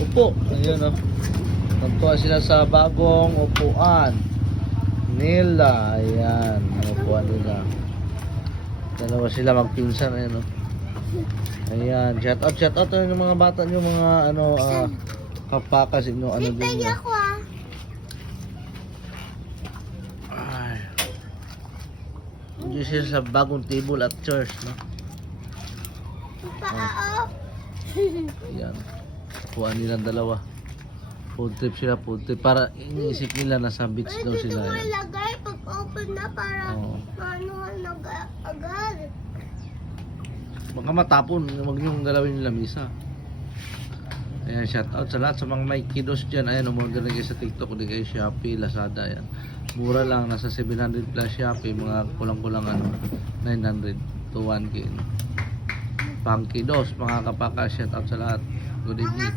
upo. Ayun o. Nagtuwa sila sa bagong upuan nila. Ayan, ang upuan nila. Dalawa sila magpinsan. Ayan o. Ayan, shout out yung mga bata nyo, mga ano, kapakas, ano din nyo. Ako ah. Ay. Hindi sila sa bagong table at church, no? Paa. Ayan. Kuhaan nilang dalawa. Food trip sila, food trip. Para iniisip nila nasa beach daw Dito sila. mo Ayan. ilagay pag open na para Oo. manuhan agad. Baka matapon, huwag niyong galawin yung lamisa. Ayan, shout out sa lahat sa mga may kiddos dyan. Ayan, umorder na kayo sa TikTok, hindi kayo Shopee, Lazada. Ayan. Mura lang, nasa 700 plus Shopee, mga kulang-kulang ano, 900 to 1K. Pang kiddos, mga kapaka, shout out sa lahat. Good evening. Mga